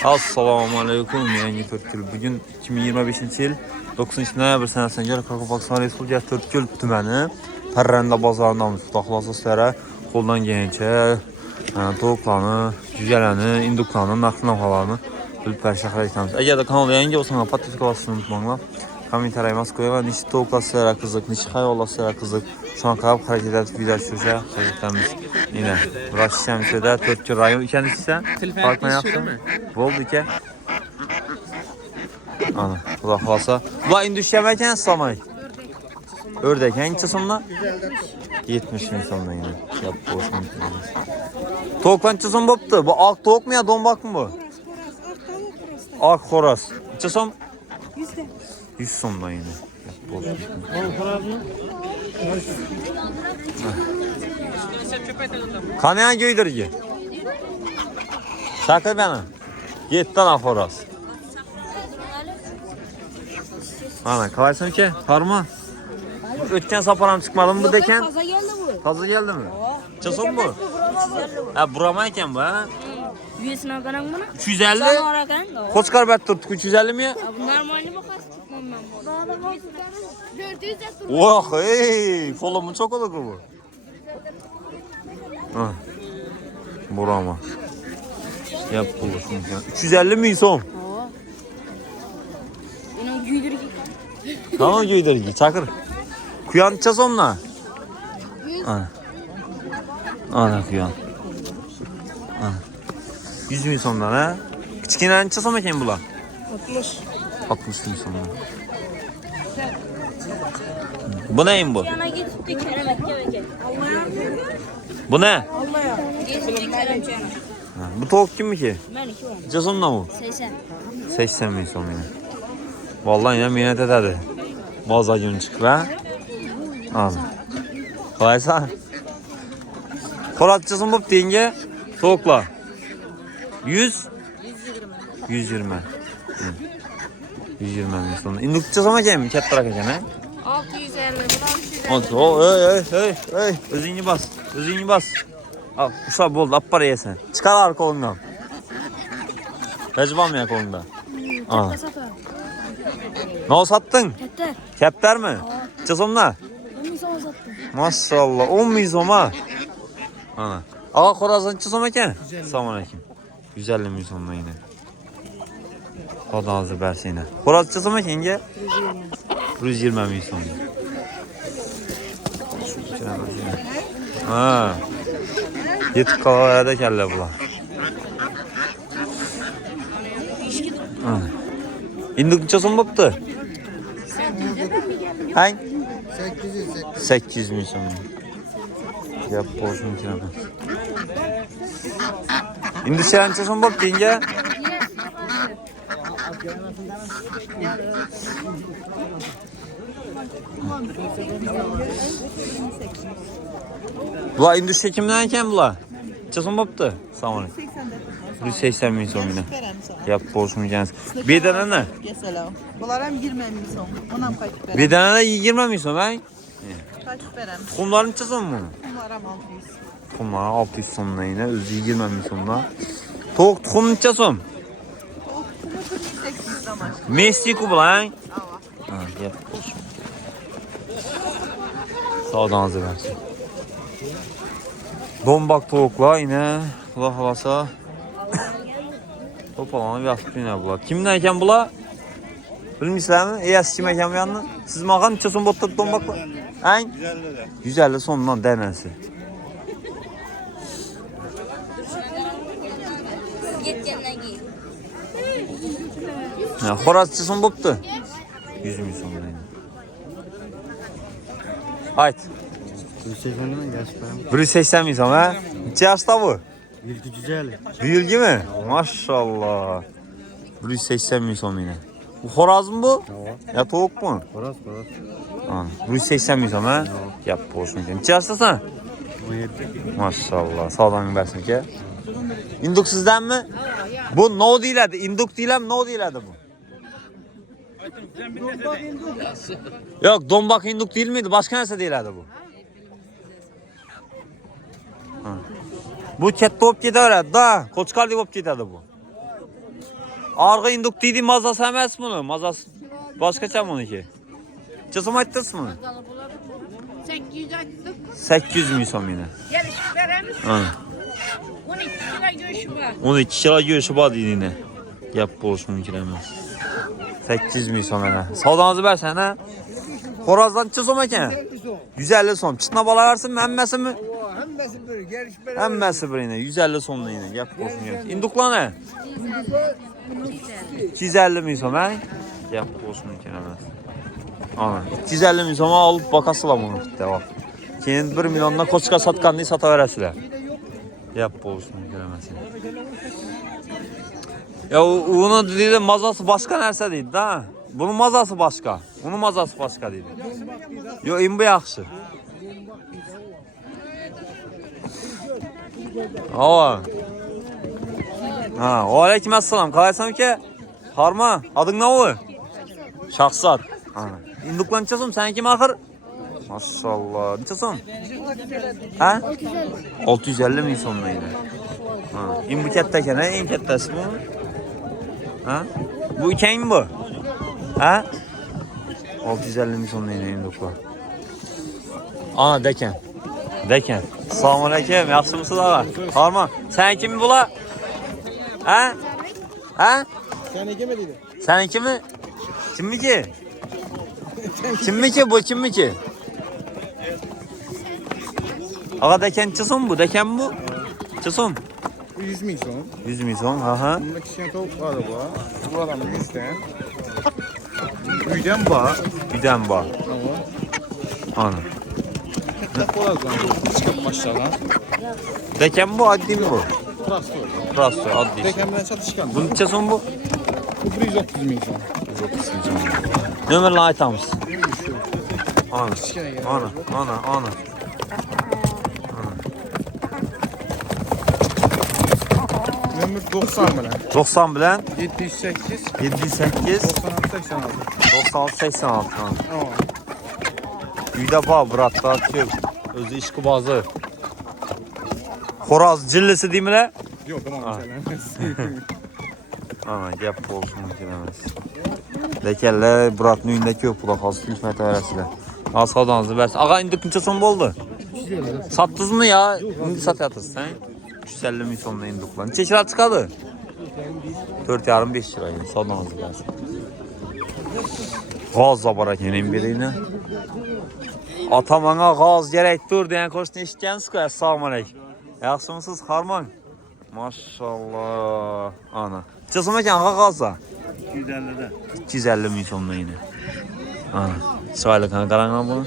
Assalamu alaykum. Yangi 4 yil. Bugün 2025-yil 9-noyabr sanasiga göre Qoraqalpog'iston Respublikasi 4 yil tumani Parranda bozorindamiz. Xudo xolasa sizlarga qo'ldan kelgancha tovuqlarni, jo'jalarni, induklarni, narx-navolarni bilib berishga harakatlanamiz. Agarda kanalga yangi bo'lsangiz, podpiska bosishni unutmanglar. Kommentariy Moskva va nechta tovuqlar sizlarga qiziq, nechta hayvonlar sizlarga qiziq. Shuna qarab harakat etib video tushirishga harakatlanamiz. Yine Rossiyamizda 4 yil rayon ekaningizsa, farqlayapsizmi? Bo'ldi aka. Ana, xudo xolasa. Bu indusiyam ekan, salomay. Ördek qancha so'mdan? 70 ming so'mdan yine. Yap bo'lsin. Tovuq qancha so'm bo'pti? Bu oq tovuqmi yo do'mbaqmi bu? Oq xo'roz. Qancha so'm? 100 so'mdan yine. Yap bo'lsin. Qani go'ydirgi? Sakır beni. 7 tane xo'roz. Ana, qalaysan ki? Parma. Ötken saparam çıkmadı mı bu deken? Taza geldi bu. Taze geldi mi? Çason bu? Ha, burama iken bu ha? Üyesine karan bana. 350? Sana arakan da. Koç karbet tuttuk 350 mi? Bu normalde bakarsın tutmam ben bu. 400 de dur. Oh hey, kolumun çok olur bu. Ha. Burama. Yap bulursun. 350 mi son? İnan güydür ki. Tamam güydür çakır. Kuyanacağız onunla. Ana. Ana kuyan. Ana. 100 bin sondan ha. Küçük inanacağız ama kim bula? 60. 60 bin sondan. Bu neyim bu? Yana getirdi kerem ekke. Allah'a. Bu ne? Allah'a. Getirdi kerem cana. Bu tavuk kim mi ki? Ben 2 var. Cazonla mı? 80. 80 bin son yine. Vallahi yine minnet ederdi. Baza gün çık be. Al. Kolaysa. Koratçısın bu denge. Tavukla. 100. 120. 120 bin son. İndukçası ama kim? Ket bırakacaksın ha? 650. Buna 350. Hey. Özünü bas. Özünü bas. Al. Uşak bol. At parayı sen. Çıkar arka kolundan. Recibam ya kolunda. Al. Ne o sattın? Yeter. Kepter mi? Çazımla. 10 son sattım. Maşallah 10 mizom ha. Ana. Ağa korazın çizom eken. Selamünaleyküm. 150 mizomla yine. O da hazır berse yine. Koraz çizom eken ge? 120 mizom. Ha. Yetik kalavaya da kelle bula. İndik çizom baptı. Hangi? 800 mi sonra? Yap olsun ki ne? İndi sen çeşen bak denge. Bu indi çekimden iken bula. Çeşen baptı. Sağ 180 bin son yine. Yap olsun ki. Bir tane ne? Selam. Bunlar hem 20 bin son. Onam kaç verem? Bir tane de 20 bin son ben. Kaç verem? Kumların çeşen mi? Bunlar hem 600. Kumlar 600 sonuna yine. Özü 20 bin sonuna. Tavuk tukumun çeşen. Tavuk kumu 800 amaç. Messi kublan. Ava. Ha, yap. Sağdan hazır versin. Dombak tavuklar yine. Allah halasa. Topalanı yaptı yine bula. Kimden iken bula? Bilmişler mi? Eyas kim iken bu yanına? Siz makan çeşen botta dombakla? Hein? 150 sonundan denensi. Git kendine giy. Ya, xoraz çeşen boptu. 100 bin sonundan yine. Ayt. 180 bin son ha? Neçe yaşta bu? Büyülgü mü? Maşallah. 180 bin son yine. Bu xoraz mı bu? Ya tavuk mu? Xoraz. 180 bin son ha? Yap olsun ki. Neçe yaştasın? 17. Maşallah. Sağdan versin ki. İnduk sizden mi? Bu no değildi. İnduk değilim, no değildi bu. Yok, dombak induk değil miydi? Başka neresi değildi bu? Bu katta bo'lib ketaveradi da, qo'chqardek bo'lib ketadi bu. Arka induk dedi mazası emez bunu. Mazası başkaça mı ki? Cızım ayttırsın mı? 800 attık. 800 mü son yine? Geliş veremiz. Ha. 12 kilo göğüşü var. 12 kilo göğüşü var dediğine. Yap boş mümkün emez. 800 mü son yine? Savdanızı versen ha? Horazdan cızım ayken. 150 son. Çıtına bala versin mi? Emmesi mi? Hemmesi bir geliş beraber. Hemmesi bir yine. 150 sonla yine. Yap boş mümkün. İndukla ne? 250 mi son ha? Yap boş mümkün emez. Ana 250 min soma alıp bakasılar bunu devam. Keyin 1 milyondan koçka satkanını sata verəsilər. Yap bolsun görəməsin. Ya onu dedi mazası başka нәрsə deydi da. Bunun mazası başka. Onun mazası başka deydi. Yo imbi yaxşı. Ava. Ha, aleykümselam. Qalaysan ki? Harma, adın nə olur? Şahsat. Ha. İnduklan çasım sen kim axır? Maşallah. Ne çasım? Ha? 650 min sonuna yine. Ha. İn bu ketteken ha? En kettesi bu. Ha? Bu iken mi bu? Ha? 650 min sonuna yine induklan. Ana deken. Deken. Selamun aleyküm. Yaxşı mısın ağa? Harman. Sen kimi bula? Ha? Ha? Sen kime dedi? Sen kimi? Kim mi ki? Kim mi ki bu? Kim mi ki? Ağa deken çısın bu? Deken bu? Çısın. 100 min son. 100 min son. Aha. Bunda kişinin tavuk var bu. Bu adamın 100'den. Üyden var. Güden var. Tamam. Ana. Tek kolay zaman. Çıkıp başlarına. Deken bu adli mi bu? Trastör. Rasto adli. Tekemden çatışkan. Bunun çısın bu? Bu 130 min son. 130 min son. Nömerle aytamız. Ana. Ana. Ömür 90 bilen. 90 bilen 708 708 96 86. 96 86. Tamam. Üyde bağ bıraktı atıyor. Özü işki bazı. Horaz cillisi değil mi le? Yok tamam mesela. Ana gap olsun demez. Lekelle Burat'ın üyündeki yok kulak azı hizmete veresiyle. Az kaldanızı versin. Ağa indi kınça son oldu. Sattınız mı ya? İndi satıyatız sen. 350 min sonuna indik lan. Neçə kira çıkadı? 4,5 lira yani. Saldanızı versin. Gaz da barak yenin birine. Atam bana gaz gerek dur diyen koşun eşiteceğiniz ki. Esselamu aleyküm. Yaxşı mısınız Harman? Maşallah. Ana. Cızım ekan ağa gazda? 250'de. 250 min sonuna yine. Ana. Şöyle kan qaranğa bunu.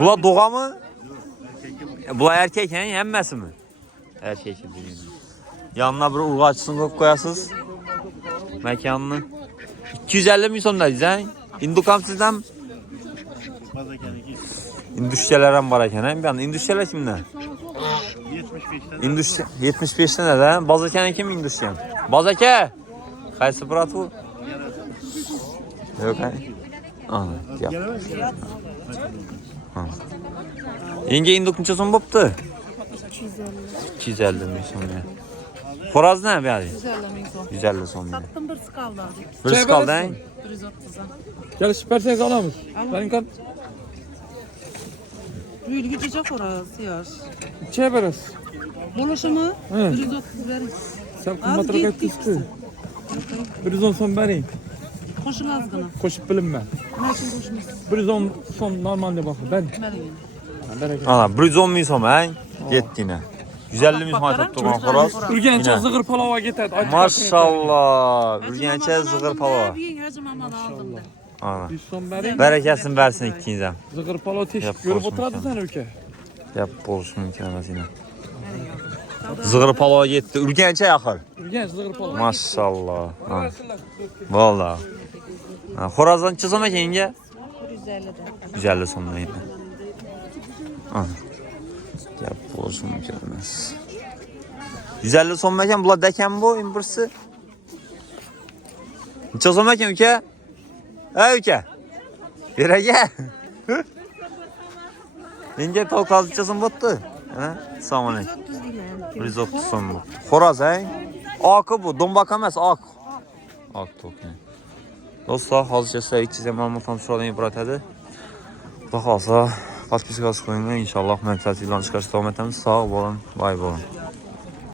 Bula doğa mı? Bula erkek hen yenmesi mi? Erkek dediğin. Yanına bir urga açısını koyup koyasınız. Mekanını. 250 min sonuna diyeceksin. İndukam sizden. İndüşçelerim var eken. Bir anda indüşçeler kimler? 75'ten. 75'ten neden? Bazakene kim indüşçen? Bazake. Kaysı bırat bu? Yok ha. Ana. Yap. Yenge induk neçə son boptu? 250 min son ya. Xoraz ne be hadi? 150 min son. 150 son ya. Sattım bir kaldı abi. Birisi kaldı ha? 130'a. Gel süperseniz alamış. Benim kart Büyülü gidecek orası yaş. içe veres. Buluşu mu? Hı. 130 verin. Sen Az kumatrakat gittik düştü. 110 son vereyim. Koşun az gına. Koşup bilinme. Ne için koşunuz? 110 son normalde bak. Ben. Verin. Bereket. Ana 110 min son ha? Getdine. 150 min son tuttu lan xoraz. Ürgençe Yine. zıgır palava getirdi. Maşallah. Ürgençe zıgır pala. Hacım aman aldım da. Ana. 100 son vereyim. Bereketsin versin ikinizden. Zıgır palava Yap, teşvik görüp olsun oturadı sen. sen ülke. Yap bolsun imkanı yine. Zıgır palava getdi. Ürgençe yaxır. Ürgenç zıgır palava. Maşallah. Ha. Vallahi. Ha, xorazdan çıxsam ekan yenge? 150'de. 150 sonuna yine. Ana. Yap bolsun imkanımız. 150 son mekan bula deken bu imbirsi. Neçə son mekan ülke? Ha ülke? Birege. Yenge tavuk azı son bottu. Ha? Selamun aleyküm. 130 son bu. Xoraz ha? Akı bu, dombaka emas, ak. Ak token. Dostlar, hazırca sizə 200 məlumat tanışlardan ibarət edir. Bax alsa, podpiskası qoyun. İnşallah məqsəd ilan çıxarsa davam etəmiz. Sağ olun, bay olun.